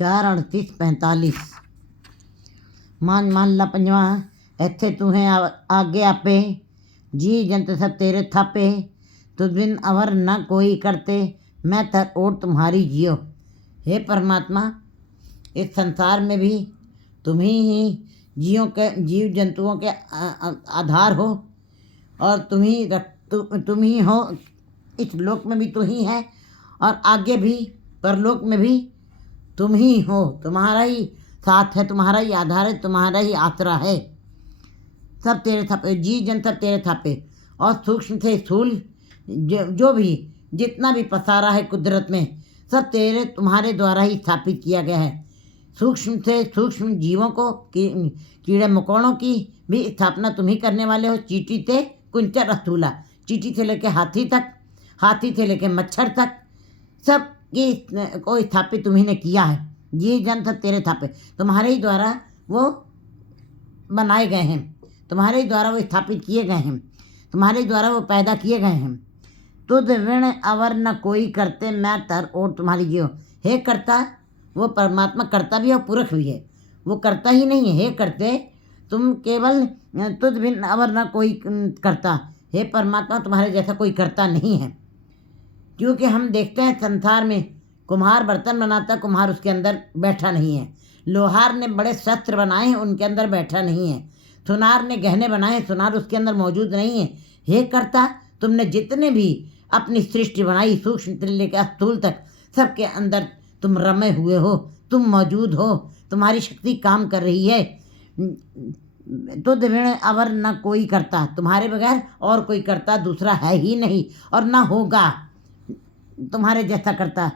4:38-45। मान ला पंजवा। ਇੱਥੇ ਤੂੰ ਹੈ आगे आपे, जी जंत सब तेरे थापे, तुझ बिन अवर न कोई करते, मैं तर ओट तुम्हारी जियो। हे परमात्मा, इस संसार में भी तुम ही जीव जंतुओं के आधार हो, और तुम ही हो। इस लोक में भी तुम ही है, और आगे भी परलोक में भी तुम ही हो। तुम्हारा ही साथ है, तुम्हारा ही आधार है, तुम्हारा ही आसरा है। सब तेरे थापे, जी जन सब तेरे थापे, और सूक्ष्म से स्थूल जो भी जितना भी पसारा है कुदरत में, सब तुम्हारे द्वारा ही स्थापित किया गया है। सूक्ष्म से सूक्ष्म जीवों को, कीड़े मकोड़ों की भी स्थापना तुम ही करने वाले हो। चींटी से कुंचर स्थूला, चींटी से लेके हाथी तक, हाथी से लेके मच्छर तक, सब की को स्थापित तुम्ही ने किया है। ये जन सब तेरे थापे, तुम्हारे ही द्वारा वो बनाए गए हैं, तुम्हारे ही द्वारा वो स्थापित किए गए हैं, तुम्हारे द्वारा वो पैदा किए गए हैं। तुझ ऋण अवर न कोई करते, मैं तर ओट तुम्हारी जियो। हे करता, वो परमात्मा करता भी है और पुरख भी है। वो करता ही नहीं है, हे करते तुम केवल, तुझ बिन अवर न कोई करता। हे परमात्मा, तुम्हारे जैसा कोई करता नहीं है। क्योंकि हम देखते हैं संसार में कुम्हार बर्तन बनाता, कुम्हार उसके अंदर बैठा नहीं है। लोहार ने बड़े शस्त्र बनाए हैं, उनके अंदर बैठा नहीं है। सुनार ने गहने बनाए हैं, सुनार उसके अंदर मौजूद नहीं है। हे करता, तुमने जितने भी अपनी सृष्टि बनाई, सूक्ष्म से लेकर स्थूल तक, सबके अंदर तुम रमे हुए हो, तुम मौजूद हो, तुम्हारी शक्ति काम कर रही है। तुझ ऋण अवर न कोई करता, तुम्हारे बगैर और कोई करता दूसरा है ही नहीं, और न होगा तुम्हारे जैसा करता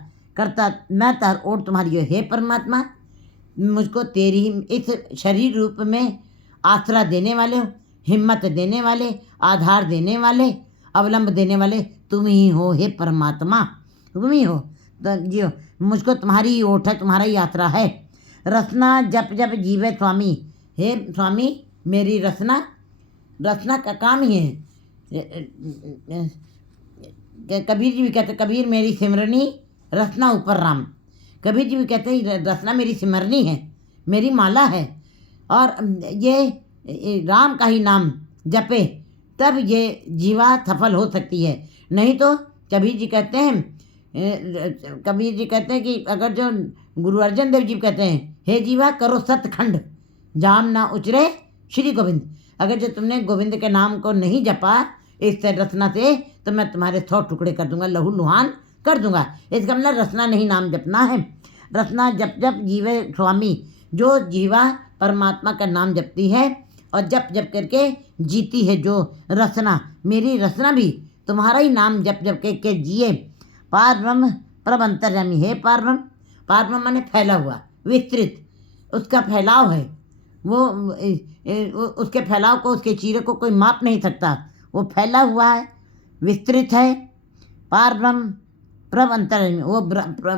मैं तर ओट तुम्हारी। हे परमात्मा, मुझको तेरी इस शरीर रूप में आसरा देने वाले हो, हिम्मत देने वाले, आधार देने वाले, अवलंब देने वाले तुम ही हो। हे परमात्मा, तुम ही हो। तो जियो, मुझको तुम्हारी ही ओट है, तुम्हारा ही आसरा है। रसना जप जप जीवे स्वामी, हे स्वामी, मेरी रसना का काम ही है। कबीर जी भी कहते, कबीर मेरी सिमरनी रसना ऊपर राम। कबीर जी भी कहते हैं रसना मेरी सिमरनी है, मेरी माला है, और ये राम का ही नाम जपे तब ये जीवा सफल हो सकती है। नहीं तो कबीर जी कहते हैं कि अगर जो गुरु अर्जन देव जी कहते हैं, हे जीवा करो सतखंड, जाम ना उचरे श्री गोविंद। अगर जो तुमने गोविंद के नाम को नहीं जपा इस रसना से, तो मैं तुम्हारे 100 टुकड़े कर दूंगा, लहू लुहान कर दूंगा। इसका मतलब रसना नहीं नाम जपना है। रसना जप जप जीवे स्वामी, जो जीवा परमात्मा का नाम जपती है और जप जप करके जीती है, जो रसना, मेरी रसना भी तुम्हारा ही नाम जप जप के जिए। पार ब्रह्म प्रभ अंतर्यामी, हे पार ब्रह्म माने फैला हुआ, विस्तृत उसका फैलाव है। वो उसके फैलाव को, उसके चीरे को कोई माप नहीं सकता। वो फैला हुआ है, विस्तृत है। पार ब्रह्म प्रभ अंतर्यामी, वो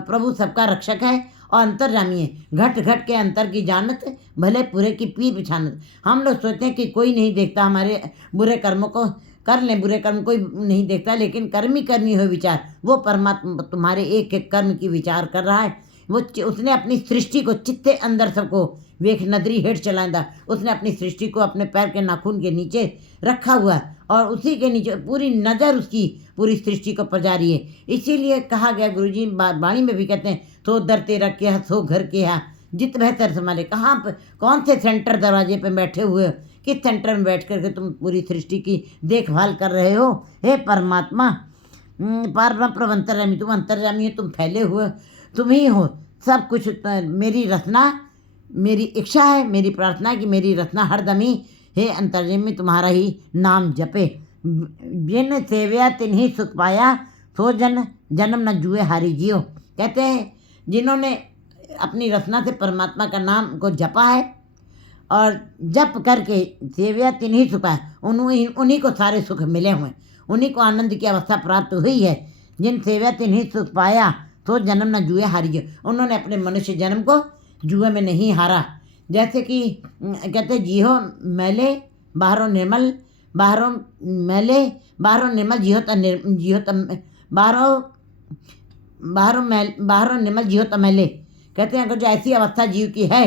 प्रभु सबका रक्षक है और अंतर्यामी है। घट घट के अंतर की जानत, भले पूरे की पीर पिछानत। हम लोग सोचते हैं कि कोई नहीं देखता हमारे बुरे कर्मों को, कर लें बुरे कर्म, कोई नहीं देखता, लेकिन कर्म ही करनी हो विचार। वो परमात्मा तुम्हारे एक एक कर्म की विचार कर रहा है। वो उसने अपनी सृष्टि को चित्ते अंदर सबको वेख नदरी हेठ चलांदा, उसने अपनी सृष्टि को अपने पैर के नाखून के नीचे रखा हुआ है, और उसी के नीचे पूरी नज़र उसकी पूरी सृष्टि को पजारी है। इसीलिए कहा गया, गुरुजी वाणी में भी कहते हैं, तो दर तेरा क्या सो घर के यहाँ जित बेहतर संभाले। कहाँ पर, कौन से सेंटर दरवाजे पे बैठे हुए हो, किस सेंटर में बैठ करके तुम पूरी सृष्टि की देखभाल कर रहे हो। हे परमात्मा, पार ब्रह्म अंतर्यामी, तुम अंतर्यामी हो, तुम फैले हुए तुम ही हो सब कुछ। मेरी रचना, मेरी इच्छा है, मेरी प्रार्थना है कि मेरी रचना हरदम ही हे अंतर्यामी तुम्हारा ही नाम जपे। जिन सेव्या तिन्हीं सुख पाया, सो जन्म न जुए हारी जियो। कहते हैं जिन्होंने अपनी रचना से परमात्मा का नाम को जपा है और जप करके सेव्या तिन्हीं सुख पाया, उन्हीं को सारे सुख मिले हुए, उन्हीं को आनंद की अवस्था प्राप्त हुई है। जिन सेव्या तिन्हीं सुख पाया, तो जन्म न जुए हारी जियो। उन्होंने अपने मनुष्य जन्म को जुए में नहीं हारा। जैसे कि कहते जिहो मैले बाहरों निर्मल, बाहरों मैले बाहरों निर्मल, बाहरों निर्मल जिहो मैले। कहते हैं अगर जो ऐसी अवस्था जीव की है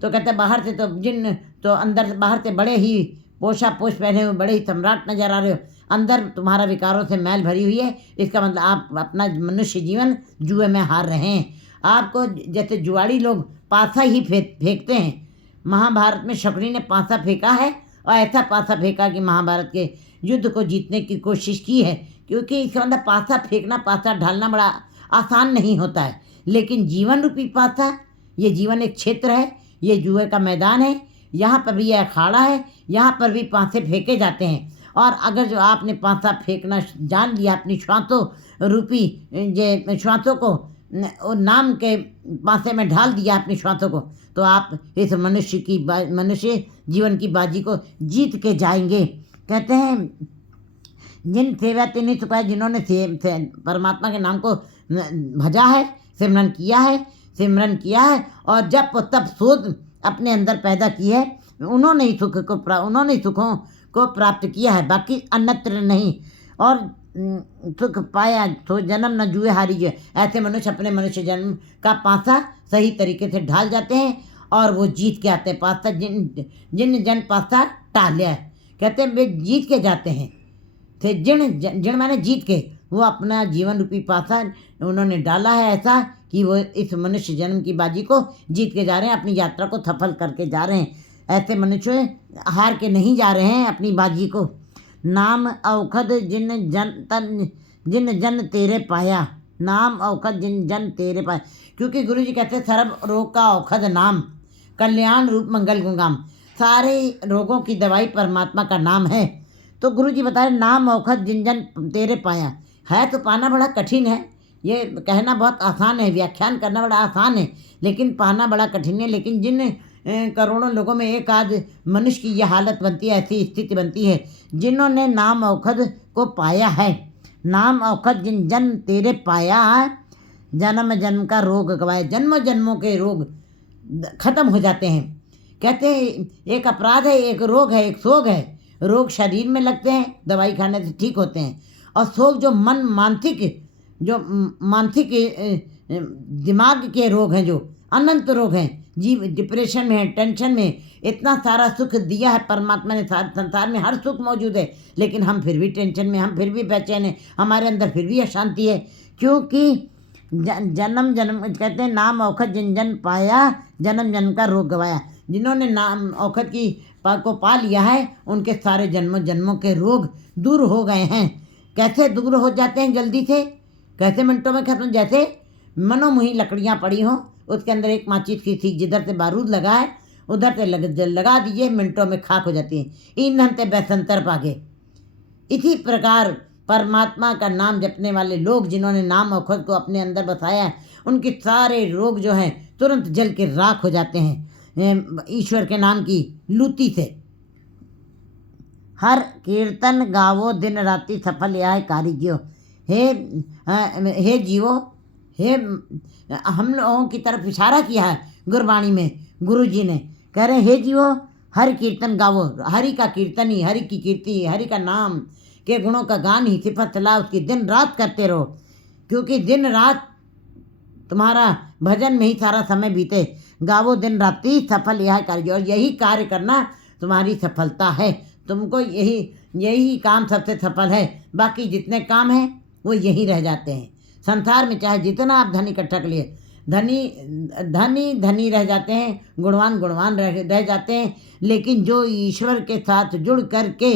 तो कहते हैं बाहर से तो जिन तो अंदर बाहर से बड़े ही पोश पहने हुए बड़े ही सम्राट नजर आ रहे हो, अंदर तुम्हारा विकारों से मैल भरी हुई है। इसका मतलब आप अपना मनुष्य जीवन जुए में हार रहे हैं। आपको जैसे जुआड़ी लोग पासा ही फेंकते हैं, महाभारत में शकुनी ने पासा फेंका है और ऐसा पासा फेंका कि महाभारत के युद्ध को जीतने की कोशिश की है। क्योंकि इसका मतलब पासा फेंकना, पासा ढालना बड़ा आसान नहीं होता है। लेकिन जीवन रूपी पासा, ये जीवन एक क्षेत्र है, ये जुए का मैदान है, यहाँ पर भी यह अखाड़ा है, यहाँ पर भी पासे फेंके जाते हैं। और अगर जो आपने पासा फेंकना जान लिया, अपनी श्वासों रूपी जे श्वासों को नाम के पासे में ढाल दिया अपनी श्वासों को, तो आप इस मनुष्य जीवन की बाजी को जीत के जाएंगे। कहते हैं जिन सेवा तीन चुका है, जिन्होंने परमात्मा के नाम को भजा है, सिमरन किया है और जब तब सोच अपने अंदर पैदा की है, उन्होंने ही सुखों को प्राप्त किया है, बाकी अन्यत्र नहीं। और सुख पाया तो जन्म न जुए हारी जो, ऐसे मनुष्य अपने मनुष्य जन्म का पासा सही तरीके से ढाल जाते हैं और वो जीत के आते हैं। पासा जिन जन पासा टालिया है, कहते हैं वे जीत के जाते हैं। थे जिन मैंने जीत के, वो अपना जीवन रूपी पासा उन्होंने डाला है ऐसा कि वो इस मनुष्य जन्म की बाजी को जीत के जा रहे हैं, अपनी यात्रा को सफल करके जा रहे हैं। ऐसे मनुष्य हार के नहीं जा रहे हैं अपनी बाजी को। नाम औखद जिन जन तेरे पाया, नाम औखद जिन जन तेरे पाया। क्योंकि गुरु जी कहते हैं सर्व रोग का औखद नाम, कल्याण रूप मंगल गुणगाम। सारे रोगों की दवाई परमात्मा का नाम है। तो गुरु जी बता रहे नाम औखद जिन जन तेरे पाया। है तो पाना बड़ा कठिन है, ये कहना बहुत आसान है, व्याख्यान करना बड़ा आसान है, लेकिन पाना बड़ा कठिन है। लेकिन जिन करोड़ों लोगों में एक आध मनुष्य की यह हालत बनती है, ऐसी स्थिति बनती है, जिन्होंने नाम औखद को पाया है। नाम औखद जिन जन तेरे पाया, जन्म जन्म का रोग गवाया। जन्मों जन्मों के रोग खत्म हो जाते हैं। कहते हैं एक अपराध है, एक रोग है, एक सोग है। रोग शरीर में लगते हैं, दवाई खाने से ठीक होते हैं, और सोग जो मानसिक दिमाग के रोग हैं, जो अनंत रोग हैं। जीव डिप्रेशन में है, टेंशन में। इतना सारा सुख दिया है परमात्मा ने, संसार में हर सुख मौजूद है, लेकिन हम फिर भी टेंशन में, हम फिर भी बेचैन हैं, हमारे अंदर फिर भी अशांति है। क्योंकि जन्म कहते हैं नाम औखद जिन जन पाया, जन्म जन्म का रोग गवाया। जिन्होंने नाम औखद को पा लिया है, उनके सारे जन्मों के रोग दूर हो गए हैं। कैसे दूर हो जाते हैं जल्दी से, कैसे मिनटों में खत्म। जैसे मनोमुही लकड़ियाँ पड़ी हों, उसके अंदर एक माचिस की सीख, जिधर से बारूद लगा है उधर से लगा दीजिए, मिनटों में खाक हो जाती है। ईंधन से बेसंतर पागे। इसी प्रकार परमात्मा का नाम जपने वाले लोग, जिन्होंने नाम और खुद को अपने अंदर बसाया, उनके सारे रोग जो हैं तुरंत जल के राख हो जाते हैं ईश्वर के नाम की लूटी से। हर कीर्तन गावो दिन राति सफल यह कारिजियो। हे जीवो, हे हम लोगों की तरफ इशारा किया है गुरबाणी में। गुरु जी ने कह रहे हे जीवो, हर कीर्तन गावो। हरि का कीर्तन ही, हरि की कीर्ति, हरि का नाम के गुणों का गान ही, सिफत सलाह उसकी दिन रात करते रहो। क्योंकि दिन रात तुम्हारा भजन में ही सारा समय बीते। गावो दिन राति सफल यह कार्य, और यही कार्य करना तुम्हारी सफलता है। तुमको यही काम सबसे सफल है। बाकी जितने काम हैं वो यही रह जाते हैं। संसार में चाहे जितना आप धन इकट्ठा कर लिए, धनी रह जाते हैं, गुणवान रह जाते हैं। लेकिन जो ईश्वर के साथ जुड़ करके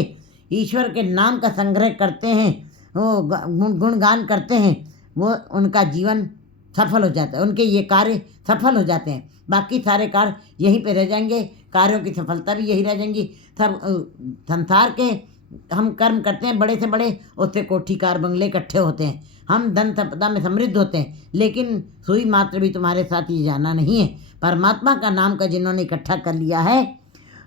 ईश्वर के नाम का संग्रह करते हैं, वो गुणगान करते हैं, वो उनका जीवन सफल हो जाता है, उनके ये कार्य सफल हो जाते हैं। बाकी सारे कार्य यहीं पे रह जाएंगे, कार्यों की सफलता भी यही रह जाएंगी। सब संसार के हम कर्म करते हैं बड़े से बड़े, उससे कोठी कार बंगले इकट्ठे होते हैं, हम धन संपदा में समृद्ध होते हैं, लेकिन सुई मात्र भी तुम्हारे साथ ये जाना नहीं है। परमात्मा का नाम का जिन्होंने इकट्ठा कर लिया है,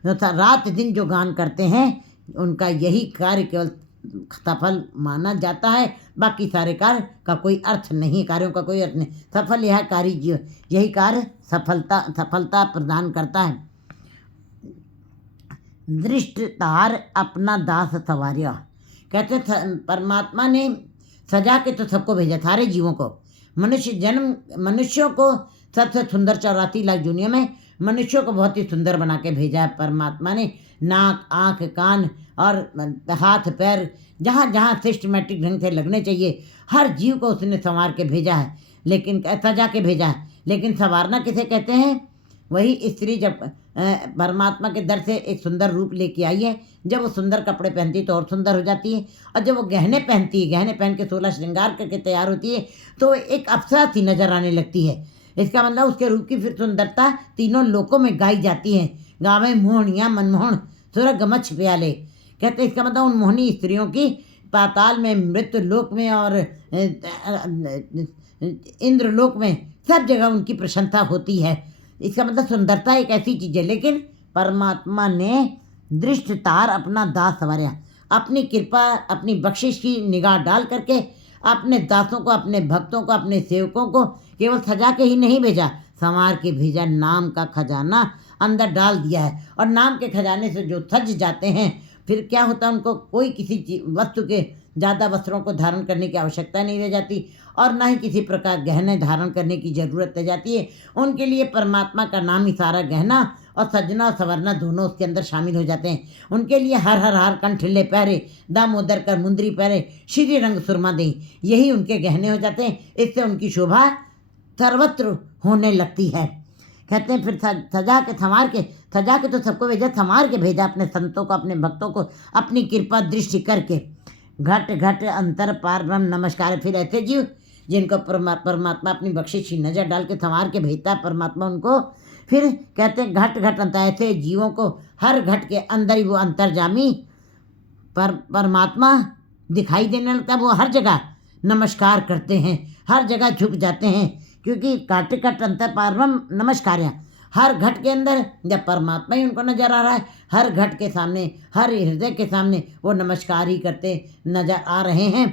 रात दिन जो गान करते हैं, उनका यही कार्य केवल सफल माना जाता है। बाकी सारे कार्य का कोई अर्थ नहीं, कार्यों का कोई अर्थ नहीं। सफल यह कार्य, यही कार्य सफलता प्रदान करता है। दृष्ट तार अपना दास सवारिया। कहते परमात्मा ने सजा के तो सबको भेजा, सारे जीवों को। मनुष्यों को सबसे सुंदर 84 लाख दुनिया में मनुष्यों को बहुत ही सुंदर बना के भेजा है परमात्मा ने। नाक, आँख, कान और हाथ पैर जहाँ जहाँ सिस्टमेटिक ढंग से लगने चाहिए, हर जीव को उसने संवार के भेजा है, लेकिन सजा के भेजा है। लेकिन संवारना किसे कहते हैं? वही स्त्री जब परमात्मा के दर से एक सुंदर रूप लेके आई है, जब वो सुंदर कपड़े पहनती है तो और सुंदर हो जाती है, और जब वो गहने पहनती है, गहने पहन के 16 श्रृंगार करके तैयार होती है, तो एक अप्सरा सी नजर आने लगती है। इसका मतलब उसके रूप की फिर सुंदरता तीनों लोकों में गाई जाती है। गावे मोहनिया मनमोहन सुरग गमछ प्याले, कहते इसका मतलब उन मोहनी स्त्रियों की पाताल में, मृत्यु लोक में और इंद्रलोक में सब जगह उनकी प्रशंसा होती है। इसका मतलब सुंदरता एक ऐसी चीज़ है। लेकिन परमात्मा ने दृष्ट तार अपना दास संवारा, अपनी कृपा, अपनी बख्शिश की निगाह डाल करके अपने दासों को, अपने भक्तों को, अपने सेवकों को केवल सजा के ही नहीं भेजा, संवार के भेजा। नाम का खजाना अंदर डाल दिया है, और नाम के खजाने से जो सज जाते हैं, फिर क्या होता है, उनको कोई किसी वस्तु के ज़्यादा वस्त्रों को धारण करने की आवश्यकता नहीं रह जाती, और ना ही किसी प्रकार गहने धारण करने की जरूरत रह जाती है। उनके लिए परमात्मा का नाम ही सारा गहना, और सजना और संवरना दोनों उसके अंदर शामिल हो जाते हैं। उनके लिए हर हर हार कंठिले पहरे, दामोदर कर मुंदरी पहरे, श्री रंग सुरमा दे, यही उनके गहने हो जाते हैं। इससे उनकी शोभा सर्वत्र होने लगती है। कहते हैं फिर सजा के तो सबको भेजा, संवार के भेजा अपने संतों को, अपने भक्तों को, अपनी कृपा दृष्टि करके। घट घट अंतर पार ब्रह्म नमस्कार। फिर ऐसे जीव जिनको परमात्मा अपनी बख्शिश की नज़र डाल के संवार के भेजता है परमात्मा उनको। फिर कहते हैं घट घट अंतर, ऐसे जीवों को हर घट के अंदर ही वो अंतर्जामी परमात्मा दिखाई देने लगता है। वो हर जगह नमस्कार करते हैं, हर जगह झुक जाते हैं, क्योंकि घट घट अंतर पार ब्रह्म नमस्कार। हर घट के अंदर जब परमात्मा ही उनको नजर आ रहा है, हर घट के सामने, हर हृदय के सामने वो नमस्कार ही करते नजर आ रहे हैं।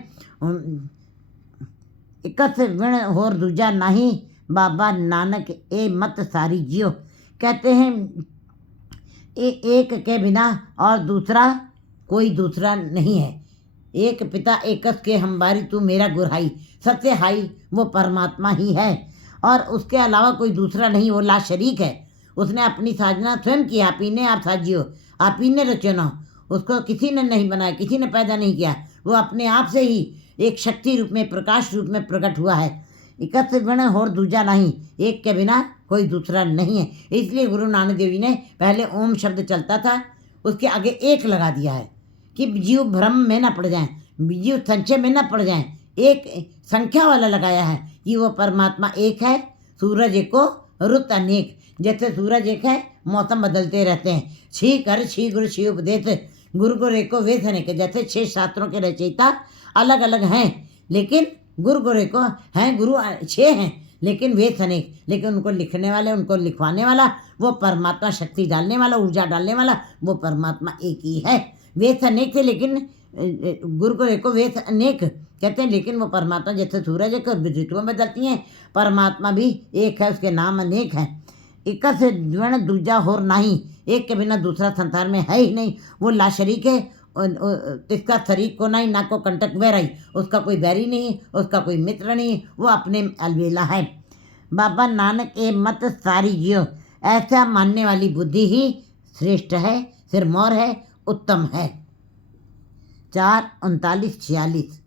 इकत विण होर दूजा नाही, बाबा नानक ए मत सारी जियो। कहते हैं एक के बिना और दूसरा कोई दूसरा नहीं है। एक पिता एकस के हमारी तू मेरा गुरहाई, सबसे हाई वो परमात्मा ही है, और उसके अलावा कोई दूसरा नहीं। वो ला शरीक है। उसने अपनी साजना स्वयं की, आप ही ने आप साजियो, आप ही ने रचो ना। उसको किसी ने नहीं बनाया, किसी ने पैदा नहीं किया। वो अपने आप से ही एक शक्ति रूप में, प्रकाश रूप में प्रकट हुआ है। इकत विण होर दूजा नहीं, एक के बिना कोई दूसरा नहीं है। इसलिए गुरु नानक देव जी ने पहले ओम शब्द चलता था, उसके आगे एक लगा दिया है कि जीव भ्रम में ना पड़ जाएं, जीव संचय में ना पड़ जाएं। एक संख्या वाला लगाया है कि वो परमात्मा एक है। सूरज एक को रुत अनेक, जैसे सूरज एक है, मौसम बदलते रहते हैं। छी कर छी गुरु छी उपदेश, गुरु गुरु एक को वेद अनेक। जैसे 6 शास्त्रों के रचयिता अलग अलग हैं, लेकिन गुरु गुरु एक को हैं, गुरु 6 हैं, लेकिन वेद अनेक। लेकिन उनको लिखने वाले, उनको लिखवाने वाला वो परमात्मा, शक्ति डालने वाला, ऊर्जा डालने वाला वो परमात्मा एक ही है। वेद अनेक थे, लेकिन गुरु को एक को वेद अनेक कहते हैं। लेकिन वो परमात्मा जैसे सूरज एक ऋतुओं में बदलती हैं, परमात्मा भी एक है, उसके नाम अनेक हैं। एक से द्विण दूजा होर नहीं, एक के बिना दूसरा संसार में है ही नहीं। वो ला शरीक है, इसका शरीक को नहीं, ना को कंटक वैराई, उसका कोई बैरी नहीं, उसका कोई मित्र नहीं, वो अपने अलबेला है। बाबा नानक ए मत सारी जियो, ऐसा मानने वाली बुद्धि ही श्रेष्ठ है, सिरमौर है, उत्तम है। 4:39-46